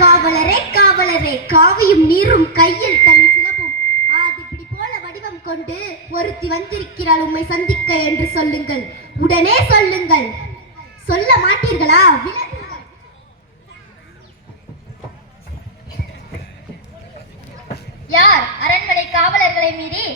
காவலரே காவலரே, காவியும் நீரும் கையில் தனி சிலம்பும் ஆதிப்பிடி போல வடிவம் கொண்டு ஒருத்தி வந்திருக்கிறாள் உம்மை சந்திக்க என்று சொல்லுங்கள், உடனே சொல்லுங்கள். சொல்ல மாட்டீர்களா? யார் அரண்மனை காவலர்களை மீறி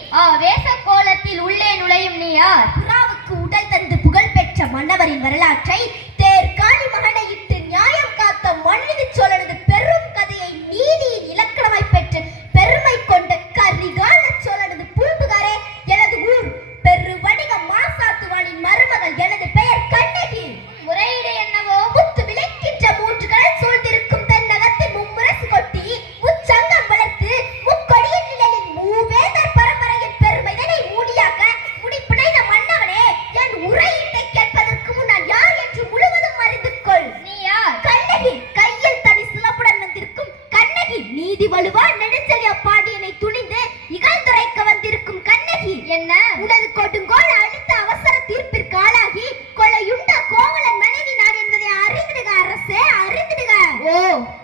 வேச கோலத்தில் உள்ளே நுழையும் நீ யார்? புறாவுக்கு உடல் தந்து புகழ் பெற்ற மன்னவரின் வரலாற்றை தேர்காணி மகனையிட்டு நியாயம் காத்த மன்னிதி சோழனது பெரும் கதையை நீதியின் இலக்கணமாய் பெற்று பெருமை கொண்ட கரிகால சோழனது பூம்புகாரே எனது ஊர். பெரு வணிக மாசாத்துவானின் மருமகள், எனது பெயர் கண்ணகி. முறையீடு என்னவோ? முத்து விளைக்கின்ற 3 கடல் சூழ்ந்திருக்கும் தென்னகத்தில் மும்முரசு கொட்டி முச்சங்கம் வளர்த்து முக்கொடியின் நிழலில் மூவேந்தர் பரம்பரையின் பெருமைதனை மூடியாக்க முடிப்பினைந்த மன்னவனே, என் உரையீட்டை கேட்பதற்கு முன்னால் யார் என்று முழுவதும் அறிந்து கொள். நீ யார்? கண்ணகி, கையில் தனி சிலம்புடன் வந்திருக்கும் கண்ணகி. நீதி வலுவா நெடுஞ்செழிய பாண்டியனை துணிந்து இகழ்ந்துரைக்க வந்திருக்கும் கண்ணகி. என்ன? உனது கொடுங்கோல் அளித்த அவசர தீர்ப்பிற்கு ஆளாகி கொலையுண்ட கோவலன் மனைவி நான் என்பதை அறிந்திடுக அரசே, அறிந்திடுக. ஓ,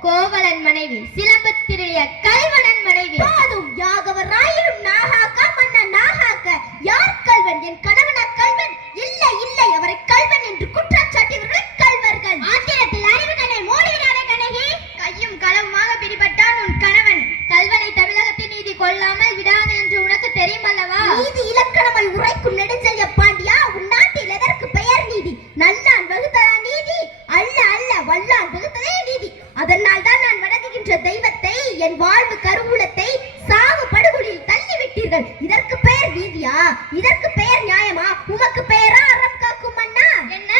கோவலன் மனைவி, சிலம்பத்திரிய கல்வனன் மனைவி. போதும், யாகவராயினும் நாகாக்க மன்ன நாகாக்க. யார் கல்வன்? என் கணவனா கல்வன்? இல்லை இல்லை, அவரை கல்வன் என்று குற்றம் சாட்டியவர்கள் கல்வர்கள். ஆத்திரத்தில் அறிவு கண்ணை மூடிவிடாதே கண்ணகி. கையும் களவுமாக பிடிபட்டான் உன் கணவன். கல்வனை தமிழகத்தின் நீதி கொள்ளாமல் விடாது என்று உனக்கு தெரியும் அல்லவா? நீதி இலக்கணமாய் உரைக்கும் நெடுஞ்செழிய பாண்டியா, உன் நாட்டில் எதற்கு பெயர் நீதி? நல்லான் வகுத்ததா நீதி? அல்ல அல்ல, வல்லான் வகுத்ததே நீதி. அதனால் தான் நான் வணங்குகின்ற தெய்வத்தை, என் வாழ்வு கருவூலத்தை சாவு படுகொலியில் தள்ளிவிட்டீர்கள். இதற்கு பெயர் நீதியா? இதற்கு பெயர் நியாயமா? உமக்கு பெயரா அறம் காக்கும் மன்னா? என்ன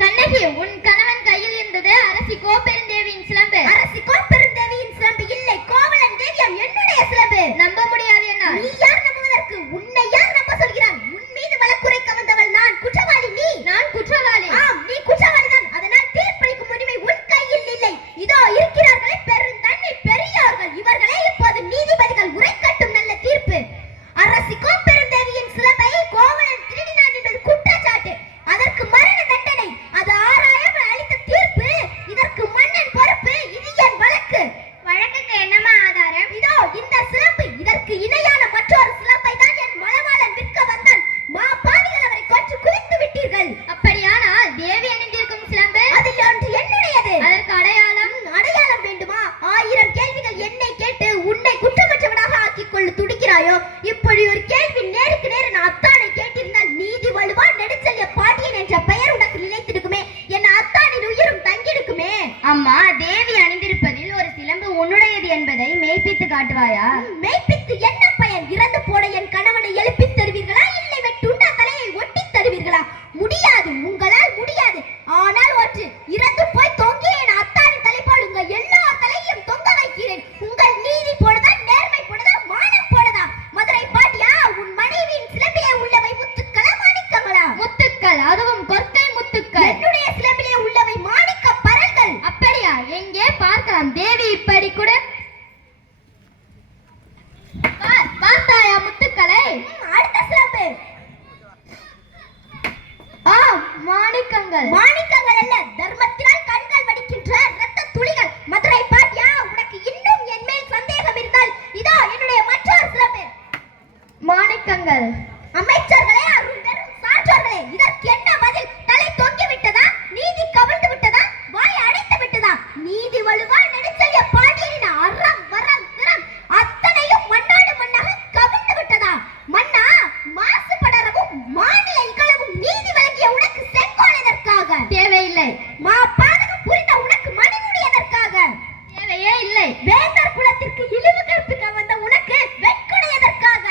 கண்ணகி, உன் கணவன் கையில் இருந்தது அரசி கோப்பெருந்தேவியின் சிலம்பு. அரசி கோப்பெருந்தேவியின் சிலம்பு இல்லை, கோவலன் தேவியம் என்னுடைய சிலம்பு. நம்ப முடியாது என்ன? நீ யார் நம்புவதற்கு? உன்னை யார் நம்ப சொல்கிறான்? உன் மீது வழக்குரைக்க வந்தவள் நான். குற்றவாளி நீ. நான் குற்றவாளி? ஆம், நீ குற்றவாளிதான். அதனால் தீர்ப்பளிக்கும் உரிமை உன் கையில் இல்லை. இதோ இருக்கிறார்களே பெருந்தன்மை பெரியார்கள், இவர்களே இப்போது நீதிபதிகள். உரைக்கட்டும் நல்ல தீர்ப்பு. அரசி கோப்பெருந்தேவியின் சிலம்பை கோவலன் திருடினான் என்பது குற்றச்சாட்டு. அதற்கு மரண தண்டனை. அது ஆராயாமல் அளித்த தீர்ப்பு. இதற்கு மன்னன் பொறுப்பு. இது என் வழக்கு. வழக்குக்கு என்னமா ஆதாரம்? இதோ இந்த சிலம்பு. இதற்கு இணையான மற்றொரு சிலம்பை தான் என் மணவாளன் விற்க வந்தான். பாவிகள் அவரை கொன்று குவித்து விட்டீர்கள். அப்படியானால் தேவி அணிந்திருக்கும் சிலம்பு? அதில் ஒன்று என்னுடையது. அதற்கு அடையாளம்? அடையாளம் வேண்டுமா? 1000 கேள்விகள் என்னை கேட்டு உன்னை குற்றமற்றவனாக ஆக்கிக் கொள்ள துடிக்கிறாயோ? இப்படி ஒரு கேள்வி நேருக்கு நேர் நான் அத்தானை கேட்டிருந்தால் நீதி வலுவா நெடுஞ்செழிய பாண்டியன் என்ற பெயர் உனக்கு நிலைத்திருக்குமே, என் அத்தானின் உயிரும் தங்கியிருக்குமே. அம்மா, தேவி அணிந்திருப்பதில் ஒரு சிலம்பு உன்னுடையது என்பதை மெய்ப்பித்து காட்டுவாயா? மெய்ப்பித்து என்ன பயன்? இறந்து போன என் கணவனை எழுப்பி தருவீர்களா, இல்லை வெட்டுண்டா தலையை ஒட்டி தருவீர்களா? முடியாது, உங்களால் முடியாது. ஆனால் ஒன்று, இறந்து போய் தொங்கிய என் அத்தானின் தலை போல் உங்கள் எல்லா தலையையும் தொங்க வைக்கிறேன். உங்கள் நீதி போடுதா, நேர்மை போடுதா, மானம் போடுதா? மதுரை பாட்டியா, உன் மனைவியின் சிலம்பிலே உள்ளவை முத்துக்களா மாணிக்கங்களா? முத்துக்கள், அதுவும் கொற்கை முத்துக்கள். என்னுடைய சிலம்பிலே உள்ளவை மாணிக்க பரல்கள். அப்படியா? எங்கே பார்க்கலாம். தேவி இப்படி கூட பார்த்தாயா முத்துக்களை? அடுத்த சிலம்பு. மாணிக்கங்கள். மாணிக்கங்கள் அல்ல, தர்மத்தினால் கண்கள் வடிக்கின்ற இரத்த துளிகள். மதுரை பாட்டியா, உனக்கு இன்னும் என் மேல் சந்தேகம் இருந்தால் இதோ என்னுடைய மற்றொரு சிலம்பு. மாணிக்கங்கள். அமைச்சர்களே, அருள் பெரும் சான்றோர்களே, இதற்கு என்ன பதில்? தலை தொங்கி விட்டதா? நீதி கவிழ்ந்து விட்டதா? வாய் அடைத்து விட்டதா? நீதி வலுவா நெடுஞ்செழிய பாண்டியனின் அறம் வரம் திறம் அத்தனையும் மண்ணாடு மண்ணாக கவிழ்ந்து விட்டதா? மன்னா, மாசுபடரவும் மாநில இகழவும் நீதி வழங்கிய உனக்கு செங்கோல் எதற்காக? தேவையில்லை. பாதகம் புரிந்த உனக்கு மணிமுடி எதற்காக? தேவையே இல்லை. வேந்தர் குலத்திற்கு இழிவு கற்பிக்க வந்த உனக்கு வெட்கொடை எதற்காக?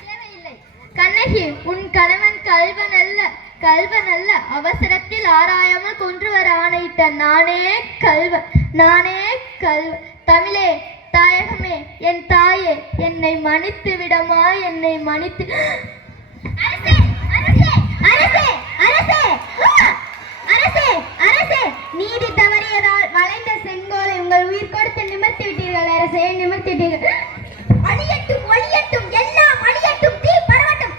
தேவையில்லை. கண்ணகி, உன் கணவன் கல்வன் அல்ல, கல்வன் அல்ல. அவசரத்தில் ஆராயாமல் கொன்று வர ஆணையிட்ட நானே கல்வன், நானே கல்வன். தமிழே, தாயகமே, என் தாயே, என்னை மன்னித்து விடமா, என்னை மன்னித்து. அரசே, அரசே, அரசே, அரசே, அரசே, அரசே, நீதி தவறியதால் வளைந்த செங்கோலை உங்கள் உயிர் கொடுத்து நிமிர்த்தி விட்டீர்கள் அரசே, நிமிர்த்தி விட்டீர்கள். அழியட்டும், ஒழியட்டும், எல்லாம் அழியட்டும், தீ பரவட்டும்.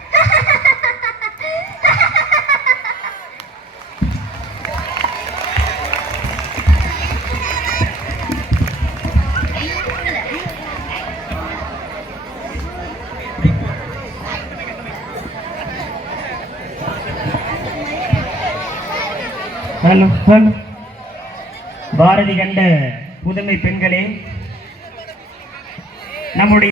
Hello hello. பாரதி கண்ட புதுமை பெண்களே, நம்முடைய